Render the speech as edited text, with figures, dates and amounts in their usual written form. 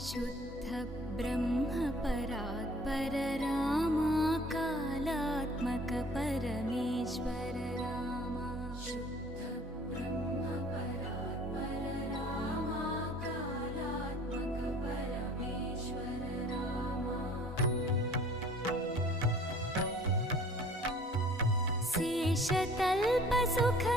शुद्ध ब्रह्म परात्पर रामा कालात्मक परमेश्वर रामा शुद्ध ब्रह्म परात्पर रामा कालात्मक परमेश्वर रामा शेषतल्प सुख